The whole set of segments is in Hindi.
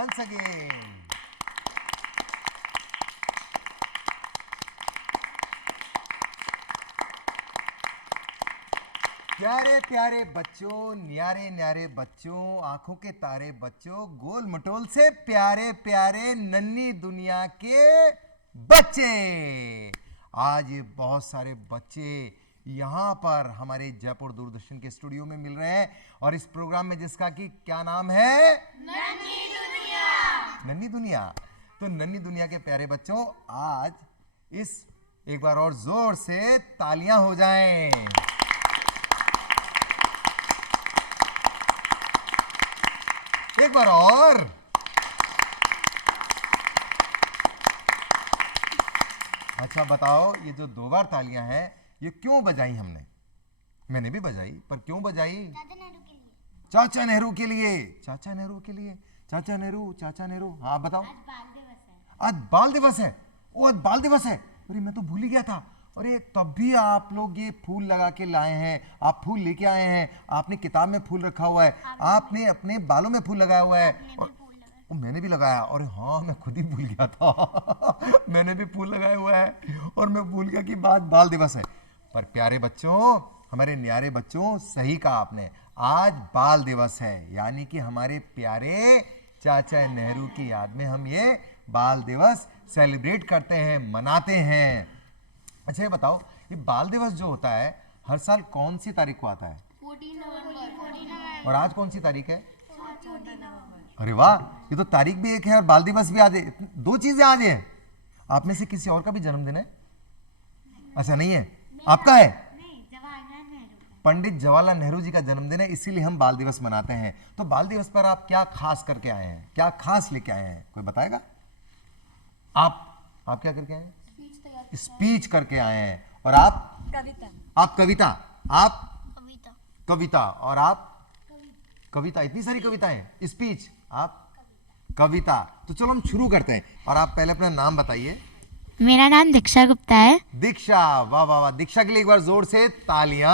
once again. प्यारे प्यारे बच्चों, न्यारे न्यारे बच्चों, आंखों के तारे बच्चों, गोल मटोल से प्यारे प्यारे नन्ही दुनिया के बच्चे। आज ये बहुत सारे बच्चे यहाँ पर हमारे जयपुर दूरदर्शन के स्टूडियो में मिल रहे हैं और इस प्रोग्राम में जिसका कि क्या नाम है, नन्ही दुनिया। नन्ही दुनिया। तो नन्ही दुनिया के प्यारे बच्चों, आज इस एक बार और जोर से तालियां हो जाएं। एक बार और। अच्छा बताओ, ये जो दो बार तालियां हैं ये क्यों बजाई हमने? मैंने भी बजाई, पर क्यों बजाई? चाचा नेहरू के लिए। चाचा नेहरू के लिए। चाचा नेहरू, चाचा नेहरू। हाँ बताओ। आज बाल दिवस है। ओ आज बाल दिवस है। अरे मैं तो भूल ही गया था। अरे तब भी आप लोग ये फूल लगा के लाए हैं, आप फूल लेके आए हैं, आपने किताब में फूल रखा हुआ है, आपने अपने बालों में फूल लगाया हुआ है और मैंने भी लगाया। और हाँ, मैं खुद ही भूल गया था मैंने भी फूल लगाया हुआ है और मैं भूल गया कि आज बाल दिवस है। पर प्यारे बच्चों, हमारे न्यारे बच्चों, सही कहा आपने, आज बाल दिवस है, यानी कि हमारे प्यारे चाचा नेहरू की याद में हम ये बाल दिवस सेलिब्रेट करते हैं, मनाते हैं। अच्छा ये बताओ, ये बाल दिवस जो होता है हर साल कौन सी तारीख को आता है? 14 नवंबर। और आज कौन सी तारीख है? 14 नवंबर। अरे वाह, ये तो तारीख भी एक है और बाल दिवस भी आज है। दो चीजें आज हैं। आप में से किसी और का भी जन्मदिन है? अच्छा नहीं है, आपका है? पंडित जवाहरलाल नेहरू जी का जन्मदिन है, इसीलिए हम बाल दिवस मनाते हैं। तो बाल दिवस पर आप क्या खास करके आए हैं, क्या खास लेके आए हैं, कोई बताएगा? आप क्या करके आए हैं? स्पीच करके आए हैं। और आप? कविता। आप कविता। आप? कविता। कविता। और आप? कविता। इतनी सारी कविताएं, स्पीच, आप? कविता। तो चलो हम शुरू करते हैं और आप पहले अपना नाम बताइए। मेरा नाम दीक्षा गुप्ता है। दीक्षा, वाह वाह वाह। दीक्षा के लिए एक बार जोर से तालियां।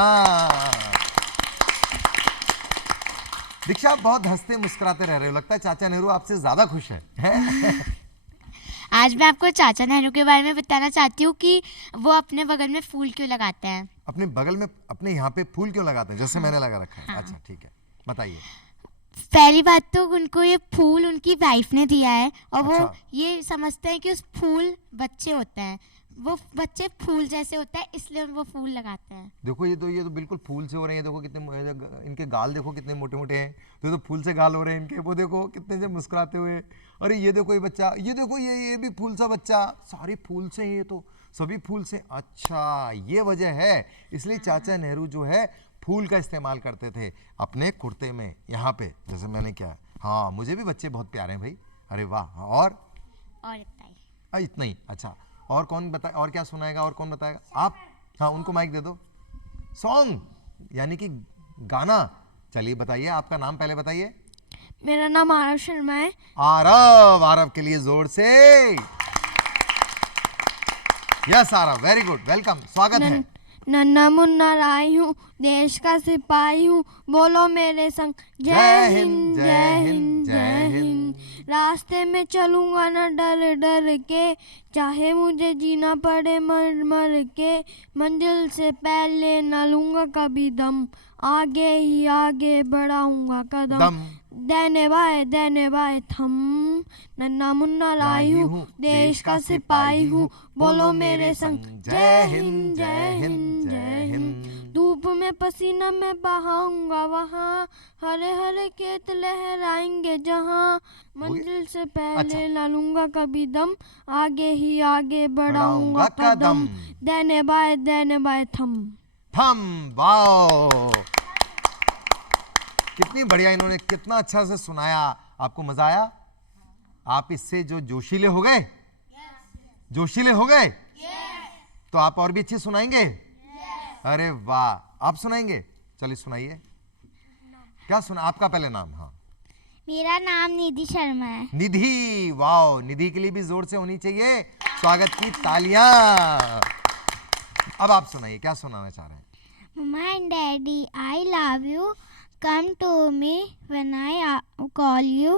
दीक्षा, आप बहुत हंसते मुस्कुराते रह रहे हो, लगता है चाचा नेहरू आपसे ज्यादा खुश है आज मैं आपको चाचा नेहरू के बारे में बताना चाहती हूँ कि वो अपने बगल में फूल क्यों लगाते हैं। अपने बगल में, अपने यहाँ पे फूल क्यों लगाते हैं, जैसे मैंने लगा रखा है? हाँ। अच्छा ठीक है, बताइए। पहली बात तो उनको ये फूल उनकी वाइफ ने दिया है और अच्छा। वो ये समझते हैं कि उस फूल बच्चे होते हैं, वो बच्चे फूल जैसे होता है, इसलिए वो फूल लगाते हैं। देखो ये तो बिल्कुल फूल से हो रहे हैं। देखो कितने इनके गाल देखो कितने मोटे मोटे हैं। तो फूल से गाल हो रहे हैं इनके। वो देखो कितने से मुस्कुराते हुए। अरे ये देखो ये बच्चा, ये देखो ये भी फूल सा बच्चा। सारे फूल से, ये तो सभी फूल से। अच्छा ये वजह है, इसलिए चाचा नेहरू जो है फूल का इस्तेमाल करते थे अपने कुर्ते में, यहाँ पे जैसे मैंने किया। हाँ मुझे भी बच्चे बहुत प्यारे हैं भाई। अरे वाह। और इतना ही? इतना ही। अच्छा और कौन बताए, और क्या सुनाएगा, और कौन बताएगा? आप? हाँ उनको माइक दे दो। सॉन्ग यानी कि गाना। चलिए बताइए, आपका नाम पहले बताइए। मेरा नाम आरव शर्मा है। आरव। आरव के लिए जोर से। Yes Aarav, very good, welcome, स्वागत है। नन्ना मुन्ना राई हूँ, देश का सिपाही हूँ, बोलो मेरे संग जय हिंद जय हिंद जय हिंद। रास्ते में चलूंगा ना डर डर के, चाहे मुझे जीना पड़े मर मर के, मंजिल से पहले ना लूंगा कभी दम, आगे ही आगे बढ़ाऊंगा कदम, देने बाय थम। नन्ना मुन्ना लाई हूँ, देश का सिपाही हूँ, बोलो मेरे संग जय हिंद जय हिंद जय हिंद। धूप में पसीना में बहाऊंगा वहाँ, हरे हरे खेत लहराएंगे जहाँ, मंजिल से पहले ना लूंगा कभी दम, आगे ही आगे बढ़ाऊंगा कदम, देने बाय थम। थम। वाओ, कितनी बढ़िया, इन्होंने कितना अच्छा से सुनाया। आपको मजा आया? आप इससे जो जोशीले हो गए? जोशीले हो गए? तो आप और भी अच्छे सुनाएंगे? अरे वाह, आप सुनाएंगे? चलिए सुनाइए। क्या सुना? आपका पहले नाम? हाँ मेरा नाम निधि शर्मा है। निधि, वाओ। निधि के लिए भी जोर से होनी चाहिए स्वागत की तालियां। अब आप सुनाइए, क्या सुनाना चाह रहे हैं? Mama and Daddy, I love you. Come to me when I call you.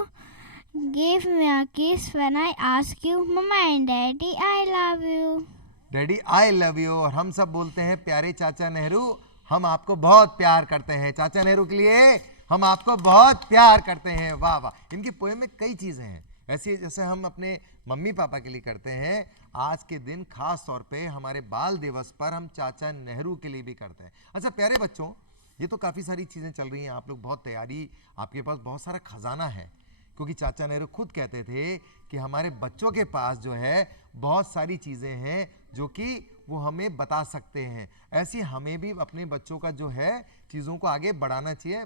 Give me a kiss when I ask you, Mama and Daddy, I love you. Daddy I love you. और हम सब बोलते हैं प्यारे चाचा नेहरू, हम आपको बहुत प्यार करते हैं। चाचा नेहरू के लिए हम आपको बहुत प्यार करते हैं। वाह वाह। इनकी पोएम में कई चीजें हैं ऐसी, जैसे हम अपने मम्मी पापा के लिए करते हैं, आज के दिन खास तौर पे हमारे बाल दिवस पर हम चाचा नेहरू के लिए भी करते हैं। अच्छा प्यारे बच्चों, ये तो काफ़ी सारी चीज़ें चल रही हैं, आप लोग बहुत तैयारी, आपके पास बहुत सारा खजाना है, क्योंकि चाचा नेहरू खुद कहते थे कि हमारे बच्चों के पास जो है बहुत सारी चीज़ें हैं जो कि वो हमें बता सकते हैं। ऐसी हमें भी अपने बच्चों का जो है चीज़ों को आगे बढ़ाना चाहिए।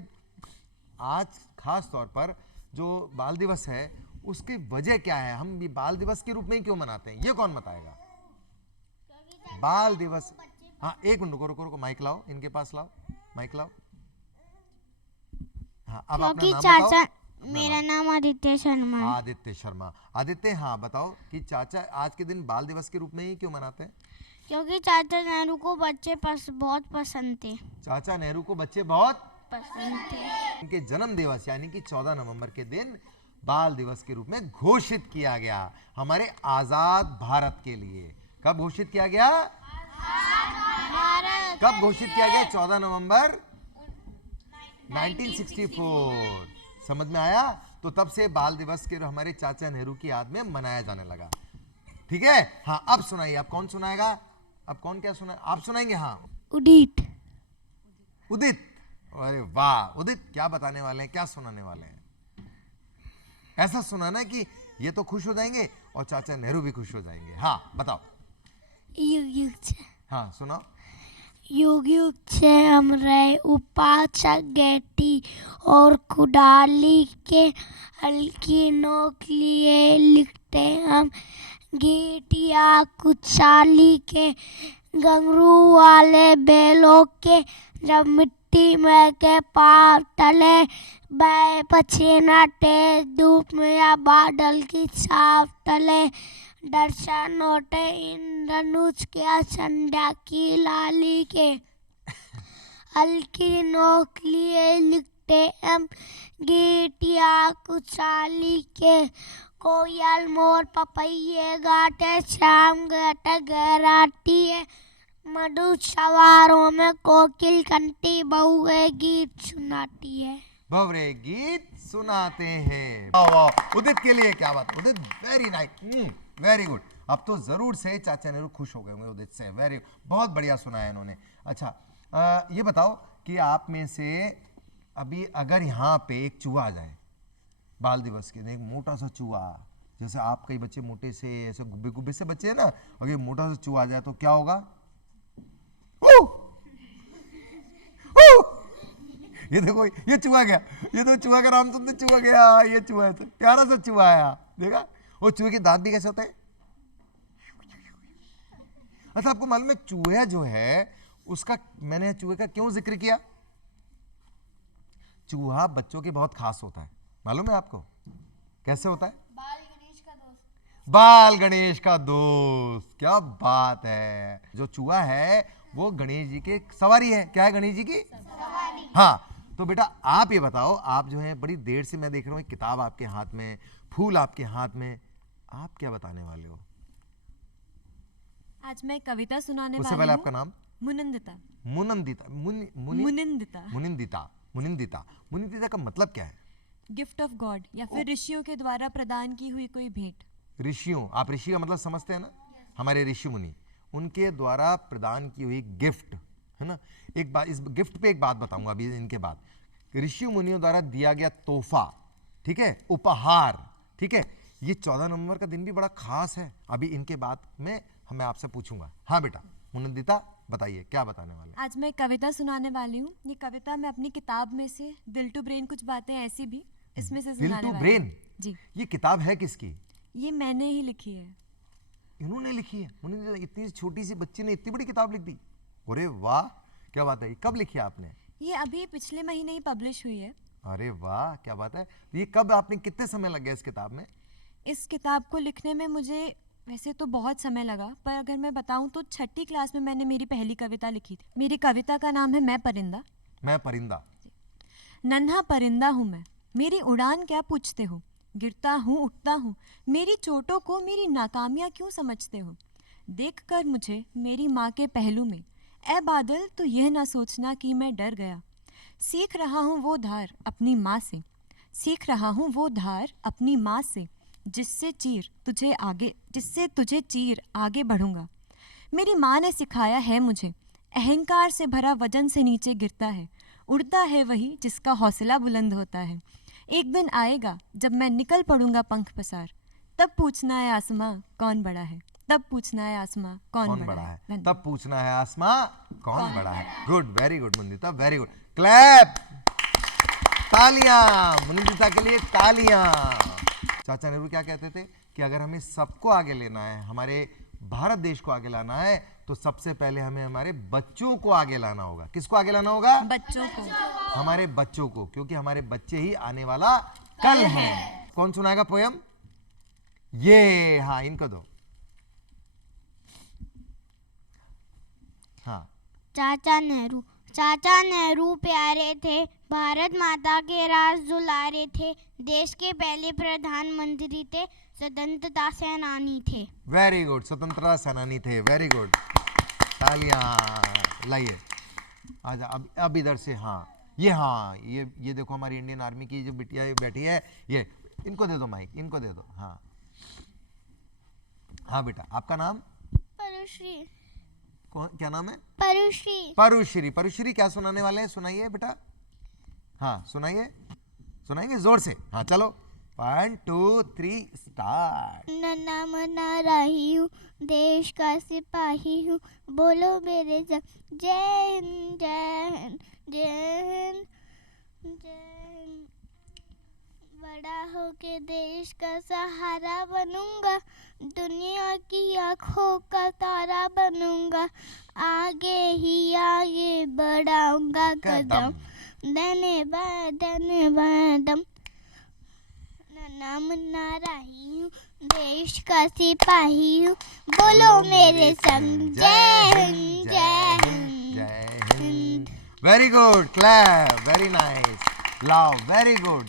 आज खास तौर पर जो बाल दिवस है उसकी वजह क्या है, हम भी बाल दिवस के रूप में ही क्यों मनाते हैं, ये कौन बताएगा? बाल दिवस, हाँ एक मिनट रुको रुको रुको, माइक लाओ, इनके पास लाओ, माइक लाओ। हाँ अब अपना नाम बताओ। मेरा नाम आदित्य शर्मा है। आदित्य शर्मा। आदित्य हाँ बताओ कि चाचा आज के दिन बाल दिवस के रूप में ही क्यों मनाते हैं? क्योंकि चाचा नेहरू को बच्चे बहुत पसंद थे। चाचा नेहरू को बच्चे बहुत पसंद थे। उनके जन्म दिवस यानी कि 14 नवंबर के दिन बाल दिवस के रूप में घोषित किया गया हमारे आजाद भारत के लिए। कब घोषित किया गया? कब घोषित किया गया? 14 नवंबर 1964। समझ में आया? तो तब से बाल दिवस के हमारे चाचा नेहरू की याद में मनाया जाने लगा। ठीक है, हाँ अब सुनाइए, अब कौन सुनाएगा? अब कौन क्या सुनाए? आप सुनाएंगे? हाँ उदित। उदित, अरे वाह उदित, क्या बताने वाले हैं, क्या सुनाने वाले हैं? ऐसा सुनाना कि ये तो खुश हो जाएंगे और चाचा नेहरू भी खुश हो जाएंगे। हाँ बताओ। युग युग से, हाँ सुनाओ। युग युग से हम रहे उपासक गेटी और कुडाली के हल्की नोक लिए लिखते हम गेटिया कुचाली के घंघरू वाले बेलों के जब मिट्टी में के पार तले बह पसीना तेज धूप में या बादल की छाप तले दर्शन होते इंद्रनुष के संध्या की लाली के हल्की नोक लिए लिखते हम गेटिया कुचाली के कोयल मोर पपैये गाते शाम गाते गहराती है मधु सवारों में कोकिल कंठी बहुए गीत सुनाती है। भवरे गीत सुनाते हैं। वाह वाह उदित के लिए क्या बात, उदित वेरी नाइस, वेरी गुड। अब तो जरूर से चाचा नेहरू खुश हो गए होंगे उदित से, वेरी बहुत बढ़िया सुनाया इन्होंने। अच्छा ये बताओ कि आप में से अभी अगर यहाँ पे एक चूहा आ जाए बाल दिवस के दिन, एक मोटा सा चूहा, जैसे आप कई बच्चे मोटे से ऐसे गुब्बे गुब्बे से बच्चे हैं ना, अगर मोटा सा चूहा आ जाए तो क्या होगा? ये देखो ये चूहा गया, ये तो चूहा का नाम सुनते चूहा गया, ये चूहा है, प्यारा सा चूहा आया, देखा? वो चूहे के दांत भी कैसे होते हैं? अच्छा आपको मालूम है चूहा जो है उसका, मैंने चूहे का क्यों जिक्र किया? चूहा बच्चों के बहुत खास होता है, मालूम है आपको? कैसे होता है? बाल गणेश का दोस्त। बाल गणेश का दोस्त, क्या बात है। जो चूहा है वो गणेश जी के सवारी है। क्या है गणेश जी की सवारी? हाँ तो बेटा आप ये बताओ, आप जो है बड़ी देर से मैं देख रहा हूँ किताब आपके हाथ में, फूल आपके हाथ में, आप क्या बताने वाले हो? आज मैं कविता सुनाने उससे वाली पहले हूँ। आपका नाम? मुनिंदिता। मुनिंदिता। मुनिंदिता। मुनिंदिता। मुनिंदिता। मुनिंदिता का मतलब क्या है? गिफ्ट ऑफ गॉड या फिर ऋषियों के द्वारा प्रदान की हुई कोई भेंट। ऋषियों, आप ऋषि का मतलब समझते हैं ना? हमारे ऋषि मुनि, उनके द्वारा प्रदान की हुई गिफ्ट है ना। एक बात, इस गिफ्ट पे एक बात बताऊंगा अभी इनके बाद। ऋषि मुनियों द्वारा दिया गया तोहफा, ठीक है, उपहार, ठीक है, ये 14 नवंबर का दिन भी बड़ा खास है। अभी इनके बाद में मैं आपसे पूछूंगा। हाँ बेटा मुनिंदिता बताइए क्या बताने वाले? आज मैं कविता सुनाने वाली हूँ। ये कविता मैं अपनी किताब में से दिल टू ब्रेन कुछ बातें ऐसी भी इसमें से दिल सुनाने टू वाली ब्रेन? हूँ। जी ये किताब है किसकी? ये मैंने ही लिखी है। इन्होंने लिखी है? मुनिंदिता इतनी छोटी सी बच्ची ने इतनी बड़ी किताब लिख दी, अरे वाह क्या बात है। कब लिखी आपने? ये अभी पिछले महीने ही पब्लिश हुई है। अरे वाह क्या बात है। ये कब, आपने कितने समय लग गया इस किताब में? इस किताब को लिखने में मुझे वैसे तो बहुत समय लगा, पर अगर मैं बताऊं तो 6ठी क्लास में मैंने मेरी पहली कविता लिखी थी। मेरी कविता का नाम है मैं परिंदा। मैं परिंदा। नन्हा परिंदा हूँ मैं, मेरी उड़ान क्या पूछते हो, गिरता हूँ उठता हूँ, मेरी चोटों को मेरी नाकामियाँ क्यों समझते हो? देखकर मुझे मेरी माँ के पहलू में, ए बादल तो यह ना सोचना कि मैं डर गया। सीख रहा हूँ वो धार अपनी माँ से, सीख रहा हूँ वो धार अपनी माँ से, जिससे तुझे चीर आगे बढ़ूंगा। मेरी माँ ने सिखाया है मुझे, अहंकार से भरा वजन से नीचे गिरता है, उड़ता है वही जिसका हौसला बुलंद होता है। एक दिन आएगा जब मैं निकल पड़ूंगा पंख पसार, तब पूछना है आसमां कौन बड़ा है, तब पूछना है आसमां कौन बड़ा है, तब पूछना है आसमां कौन बड़ा है। Good, very good Munindita, very good. Clap, तालियां मुनिंदिता के लिए, तालियां। चाचा नेहरू क्या कहते थे कि अगर हमें सबको आगे लेना है, हमारे भारत देश को आगे लाना है, तो सबसे पहले हमें हमारे बच्चों को आगे लाना होगा। किसको आगे लाना होगा? बच्चों को, हमारे बच्चों को, क्योंकि हमारे बच्चे ही आने वाला कल है। कौन सुनाएगा पोयम? ये, हाँ इनको दो। हाँ। चाचा नेहरू प्यारे थे, भारत माता के राज दुलारे थे, देश के पहले प्रधानमंत्री थे, स्वतंत्रता सेनानी थे। वेरी गुड, स्वतंत्रता सेनानी थे, वेरी गुड। तालियां। लाइए आजा, अब इधर से। हाँ ये देखो हमारी इंडियन आर्मी की जो बिटिया बैठी है, ये इनको दे दो माइक, इनको दे दो। हाँ हाँ बेटा, आपका नाम? परुश्री। कौन, क्या नाम है? परुश्री। क्या सुनाने वाले हैं? सुनाइए बेटा। हाँ सुनाएंगे जोर से। हाँ चलो, 1 2 3 स्टार्ट। नन्ना मना रही हूँ, देश का सिपाही हूँ, बोलो मेरे संग जय हिंद जय हिंद जय हिंद जय हिंद। बड़ा होके देश का सहारा बनूंगा, दुनिया की आंखों का तारा बनूंगा, आगे ही आगे बढ़ाऊंगा कदम, धन्यवाद नाम ना रही हूँ, देश का सिपाही हूँ, बोलो मेरे संग जय हिंद जय हिंद जय Hind. Very good, clap, very nice, लाओ, वेरी गुड।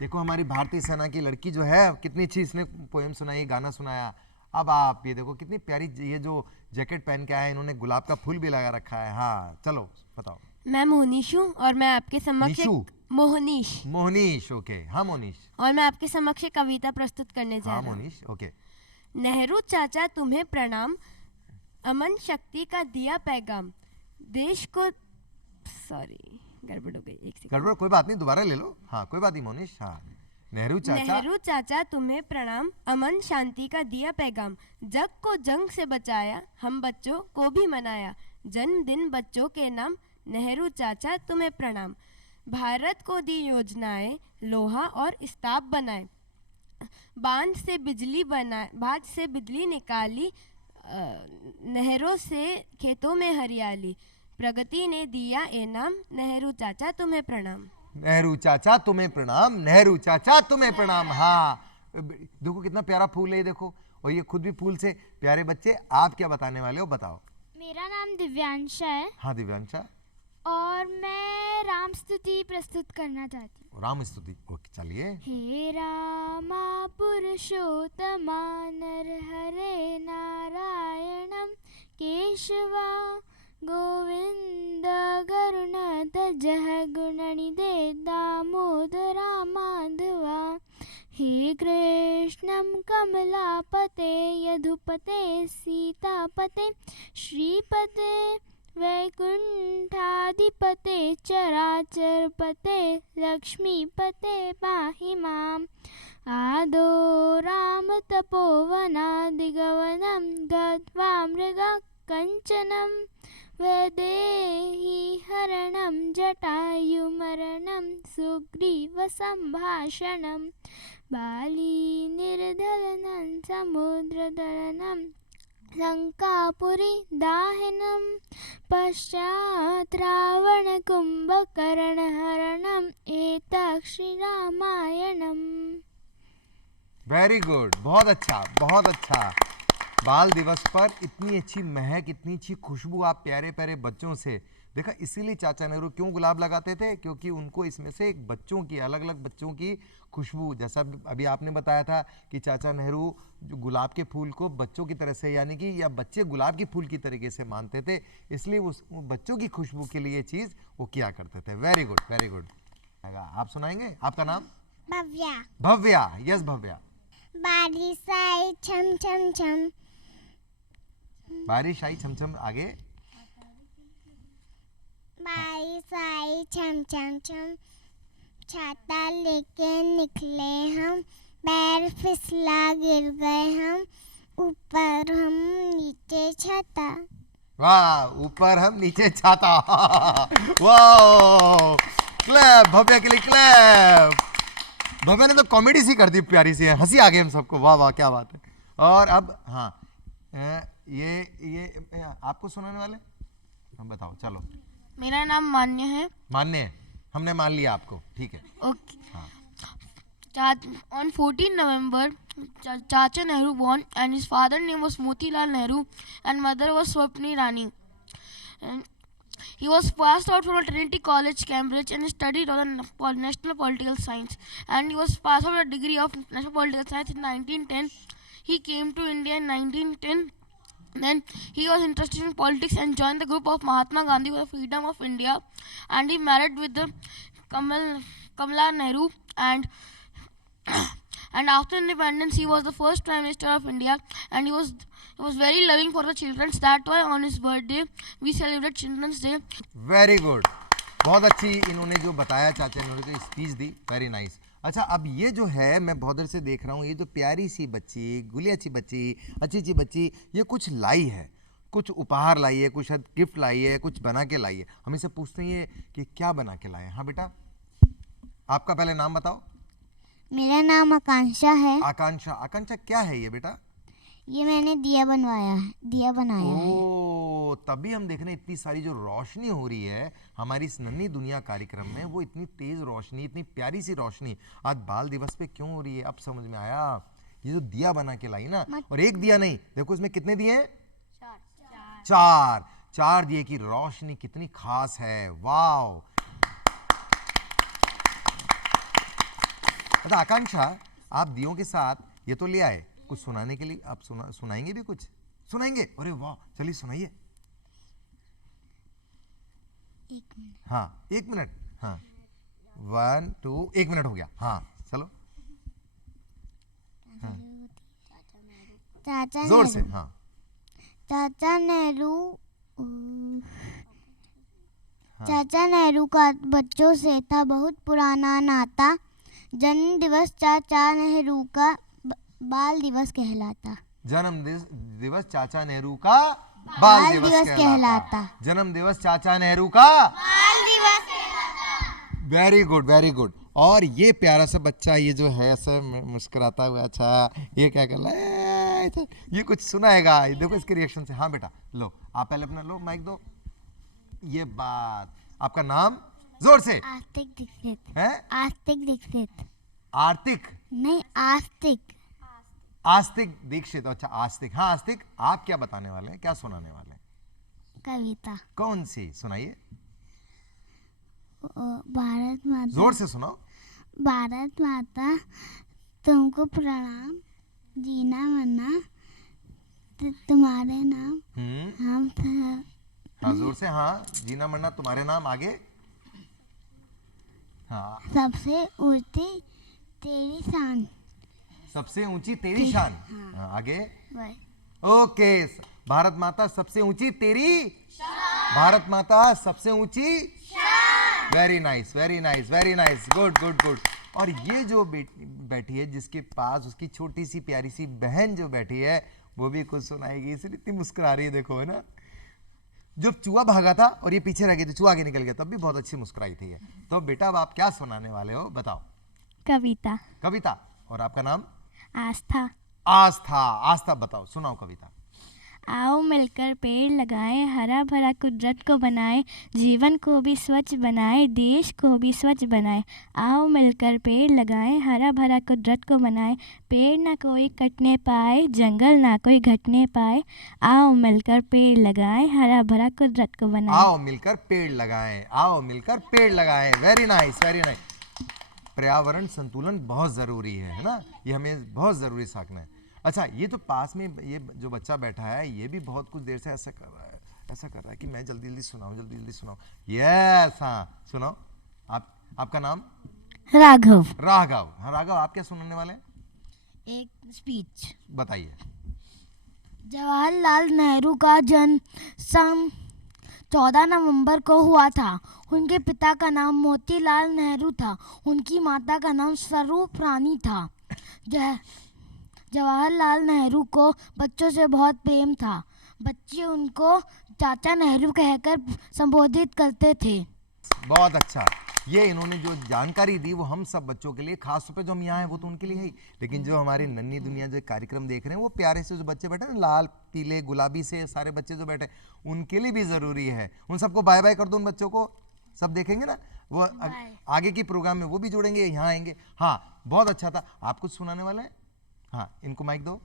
देखो हमारी भारतीय सेना की लड़की जो है, कितनी अच्छी इसने पोएम सुनाई, गाना सुनाया। अब आप ये देखो कितनी प्यारी, ये जो जैकेट पहन के आए हैं, इन्होंने गुलाब का फूल भी लगा रखा है। हाँ चलो बताओ। मैं मोहनीश हूँ और मैं आपके समक्ष मोहनीश ओके। हाँ मोहनीश। और मैं आपके समक्ष कविता प्रस्तुत करने जा रहा हूँ। मोहनीश ओके। नेहरू चाचा तुम्हें प्रणाम, अमन शक्ति का दिया पैगाम, देश को, सॉरी गड़बड़ हो गई, एक सेकंड। गड़बड़ कोई बात नहीं, दोबारा ले लो। हाँ कोई बात नहीं मोहनीश। हाँ नेहरू चाचा तुम्हें प्रणाम, अमन शांति का दिया पैगाम, जग को जंग से बचाया, हम बच्चों को भी मनाया, जन्मदिन बच्चों के नाम, नेहरू चाचा तुम्हें प्रणाम, भारत को दी योजनाएं, लोहा और इस्पात बनाए, बांध से बिजली निकाली, नहरों से खेतों में हरियाली, प्रगति ने दिया इनाम, नेहरू चाचा तुम्हें प्रणाम। नेहरू चाचा तुम्हें प्रणाम, नेहरू चाचा तुम्हें प्रणाम। हाँ देखो कितना प्यारा फूल है ये, देखो, और ये खुद भी फूल से प्यारे बच्चे। आप क्या बताने वाले हो, बताओ। मेरा नाम दिव्यांशा है। हाँ दिव्यांशा। और मैं राम स्तुति प्रस्तुत करना चाहती हूँ। राम स्तुति, ओके चलिए। हे रामा पुरुषोत्तमा नरहरे नारायणं केशवा गोविंद गरुणध्वजः गुणनिधे दामोदरा माधवा, हे कृष्णं कमलापते यदुपते सीतापते श्रीपते वैकुंठाधिपते चराचरपते लक्ष्मीपते पाहि माम्, आदो राम तपोवनादिगवनं गत्वा मृगा कंचनं, वैदेही हरणं जटायुमरणं सुग्रीवसम्भाषणं, बाली निर्दलनं समुद्रतरणं लंकापुरी दाहनम, पश्चात् रावण कुंभकर्ण हरणम, एतत् श्री रामायणम। वेरी गुड, बहुत अच्छा, बहुत अच्छा। बाल दिवस पर इतनी अच्छी महक, इतनी अच्छी खुशबू आप प्यारे प्यारे बच्चों से देखा। इसीलिए चाचा नेहरू क्यों गुलाब लगाते थे, क्योंकि उनको इसमें से एक बच्चों की, अलग अलग बच्चों की खुशबू, जैसा अभी आपने बताया था कि चाचा नेहरू जो गुलाब के फूल को बच्चों की तरह से, यानी कि या बच्चे गुलाब के फूल की तरीके से मानते थे, इसलिए उस बच्चों की खुशबू के लिए ये चीज़ वो किया करते थे। Very good, very good. आप सुनाएंगे? आपका नाम? भव्या। भव्या। यस भव्या। बारिश आई छम छम छम। बारिश आई छमछम, आगे? बारिश आई छम छम छम, छाता लेके निकले हम, पैर फिसला गिर गए हम, ऊपर हम नीचे छाता। वाह, ऊपर हम नीचे छाता। वाह, क्लैप भव्या के लिए, क्लैप। भव्या ने तो कॉमेडी सी कर दी, प्यारी सी है, हंसी आ गई हम सबको। वाह वाह, क्या बात है। और अब हाँ, ये आपको सुनाने वाले हम, बताओ। चलो, मेरा नाम मान्य है। मान्य है, हमने मान लिया आपको, ठीक है। ओके। हाँ। On 14 November, Chacha Nehru born, and his father name was Motilal Nehru, and mother was Swapni Rani. And he was passed out from Trinity College, Cambridge, and studied on the National Political Science. And he was passed out with a degree of National Political Science in 1910. He came to India in 1910. Then he was interested in politics and joined the group of Mahatma Gandhi for the freedom of India. And he married with the Kamala Nehru, and after independence he was the first Prime Minister of India, and he was very loving for the children. That's why on his birthday we celebrate Children's Day. Very good, बहुत अच्छी इन्होंने जो बताया, चाचा नेहरू की स्पीच दी, वेरी नाइस। अच्छा, अब ये जो है, मैं बहुत देर से देख रहा हूँ, ये जो प्यारी सी बच्ची, गुलिया सी बच्ची, अच्छी बच्ची, ये कुछ लाई है, कुछ उपहार लाई है, कुछ गिफ्ट लाई है, कुछ बना के लाई है। हम इसे पूछते हैं कि क्या बना के लाए। हाँ बेटा, आपका पहले नाम बताओ। मेरा नाम आकांक्षा है। आकांक्षा। आकांक्षा, क्या है ये बेटा? ये मैंने दिया बनवाया है, दिया बनाया है। ओ, तभी हम देख रहे हैं इतनी सारी जो रोशनी हो रही है हमारी इस नन्ही दुनिया कार्यक्रम में, वो इतनी तेज रोशनी, इतनी प्यारी सी रोशनी आज बाल दिवस पे क्यों हो रही है, अब समझ में आया। ये जो दिया बना के लाई ना, और एक दिया नहीं, देखो इसमें कितने दिए हैं? चार दिए की रोशनी कितनी खास है। वाओ। अच्छा आकांक्षा, आप दियों के साथ ये तो ले आए, कुछ सुनाने के लिए आप सुनाएंगे भी? कुछ सुनाएंगे? अरे वाह, चलिए सुनाइए। 1 मिनट। हाँ, 1 मिनट। हाँ, 1 2 1 मिनट हो गया। हाँ, चलो। हाँ, चाचा जोर नेहरू। से। हाँ। चाचा नेहरू, चाचा नेहरू का बच्चों से था बहुत पुराना नाता। जन्म दिवस चाचा नेहरू का बाल दिवस कहलाता। जन्म दिवस चाचा नेहरू का बाल दिवस कहलाता। जन्म दिवस चाचा नेहरू का बाल दिवस कहलाता। Very good, very good. और ये प्यारा सा बच्चा, ये जो है ऐसा मुस्कुराता हुआ, अच्छा ये क्या कर रहा है, ये कुछ सुनाएगा, देखो इसके रिएक्शन से। हाँ बेटा, लो आप पहले अपना लो माइक दो। ये बात, आपका नाम? जोर से। आस्तिक दीक्षित है? आस्तिक दीक्षित। आर्तिक नहीं, आस्तिक। आस्तिक दीक्षित। अच्छा आस्तिक। हाँ आस्तिक, आप क्या बताने वाले हैं, क्या सुनाने वाले हैं? कविता। कौन सी सुनाइए? भारत माता। जोर से सुनाओ। भारत माता तुमको प्रणाम, जीना मरना तुम्हारे नाम, हम हाँ जोर से। हाँ, जीना मरना तुम्हारे नाम, आगे। हाँ, सबसे ऊंची तेरी शान। सबसे ऊंची तेरी शान। हाँ, आगे। बस। ओके, भारत माता सबसे ऊंची तेरी भारत माता सबसे ऊंची। Very nice, very nice, very nice, good good good. और ये जो बैठी है, जिसके पास उसकी छोटी सी प्यारी सी बहन जो बैठी है, वो भी कुछ सुनाएगी, इसलिए इतनी मुस्कुरा रही है, देखो, है ना। जब चूहा भागा था और ये पीछे रह गई थी, चूहा आगे निकल गया, तब भी बहुत अच्छी मुस्कुराई थी। तो बेटा अब आप क्या सुनाने वाले हो, बताओ। कविता। कविता। और आपका नाम? आस्था। आस्था। आस्था, बताओ, सुनाओ कविता। आओ मिलकर पेड़ लगाएं, हरा भरा कुदरत को बनाएं, जीवन को भी स्वच्छ बनाएं, देश को भी स्वच्छ बनाएं। आओ मिलकर पेड़ लगाएं, हरा भरा कुदरत को बनाएं, पेड़ ना कोई कटने पाए, जंगल ना कोई घटने पाए। आओ मिलकर पेड़ लगाएं, हरा भरा कुदरत को बनाएं। आओ मिलकर पेड़ लगाएं, आओ मिलकर पेड़ लगाएं। Very nice, very nice. पर्यावरण संतुलन बहुत जरूरी है ना, ये हमें बहुत जरूरी सीखना है। अच्छा, ये तो पास में ये जो बच्चा बैठा है ये भी बहुत कुछ देर से ऐसा कर रहा है, ऐसा कर रहा है कि मैं जल्दी जल्दी सुनाऊं, जल्दी जल्दी सुनाऊं। यस, हाँ सुनाओ। आपका नाम? राघव। राघव। हाँ राघव, आप क्या सुनाने वाले हैं? एक स्पीच। बताइए। जवाहरलाल नेहरू का जन्म सन 14 नवंबर को हुआ था। उनके पिता का नाम मोतीलाल नेहरू था। उनकी माता का नाम स्वरूप रानी था। जवाहरलाल नेहरू को बच्चों से बहुत प्रेम था। बच्चे उनको चाचा नेहरू कहकर संबोधित करते थे। बहुत अच्छा। ये इन्होंने जो जानकारी दी वो हम सब बच्चों के लिए, खास तौर पे जो हम यहाँ हैं वो तो उनके लिए है ही, लेकिन जो हमारी नन्ही दुनिया जो कार्यक्रम देख रहे हैं वो प्यारे से जो बच्चे बैठे हैं, लाल पीले गुलाबी से सारे बच्चे जो बैठे हैं, उनके लिए भी जरूरी है। उन सबको बाय बाय कर दो, उन बच्चों को। सब देखेंगे ना वो आगे की प्रोग्राम में, वो भी जुड़ेंगे, यहाँ आएंगे। हाँ बहुत अच्छा था। आप कुछ सुनाने वाले हैं? हाँ इनको माइक दो।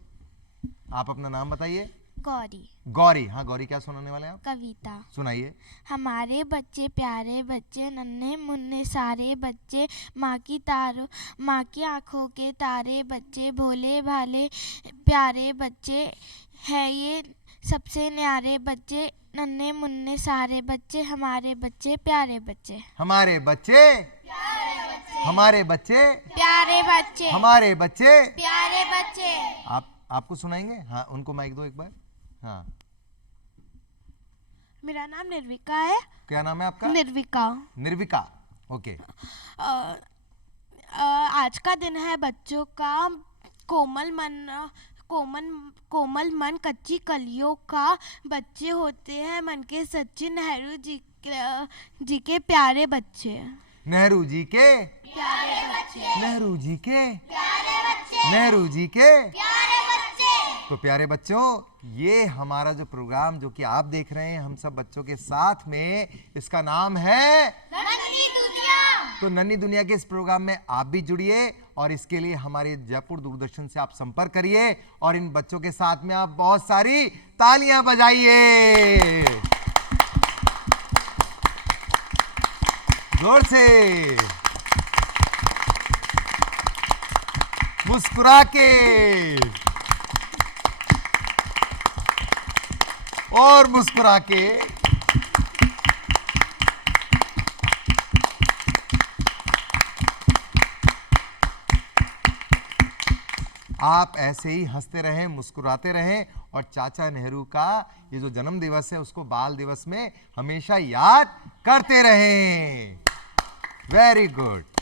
आप अपना नाम बताइए। गौरी। गौरी। हाँ गौरी, क्या सुनाने वाले हैं आप? कविता। सुनाइए। हमारे बच्चे प्यारे बच्चे, नन्हे मुन्ने सारे बच्चे, माँ की आंखों के तारे बच्चे, भोले भाले प्यारे बच्चे है ये सबसे न्यारे बच्चे, नन्हे मुन्ने सारे बच्चे, हमारे बच्चे प्यारे बच्चे। हमारे बच्चे, हमारे बच्चे प्यारे बच्चे, हमारे बच्चे प्यारे बच्चे। आपको सुनाएंगे? हाँ उनको माइक दो एक बार। हाँ मेरा नाम निर्विका है। क्या नाम है आपका? निर्विका। निर्विका, ओके। आज का दिन है बच्चों का, कोमल मन कच्ची कलियों का, बच्चे होते हैं मन के सच्चे, नेहरू जी के प्यारे बच्चे। नेहरू जी के प्यारे बच्चे, नेहरू जी के प्यारे बच्चे, नेहरू जी के प्यारे बच्चे। तो प्यारे बच्चों, ये हमारा जो प्रोग्राम जो कि आप देख रहे हैं हम सब बच्चों के साथ में, इसका नाम है नन्ही दुनिया। तो नन्ही दुनिया के इस प्रोग्राम में आप भी जुड़िए और इसके लिए हमारे जयपुर दूरदर्शन से आप संपर्क करिए और इन बच्चों के साथ में आप बहुत सारी तालियां बजाइए जोर से, मुस्कुरा के और मुस्कुरा के। आप ऐसे ही हंसते रहें, मुस्कुराते रहें और चाचा नेहरू का ये जो जन्म दिवस है उसको बाल दिवस में हमेशा याद करते रहें। Very good.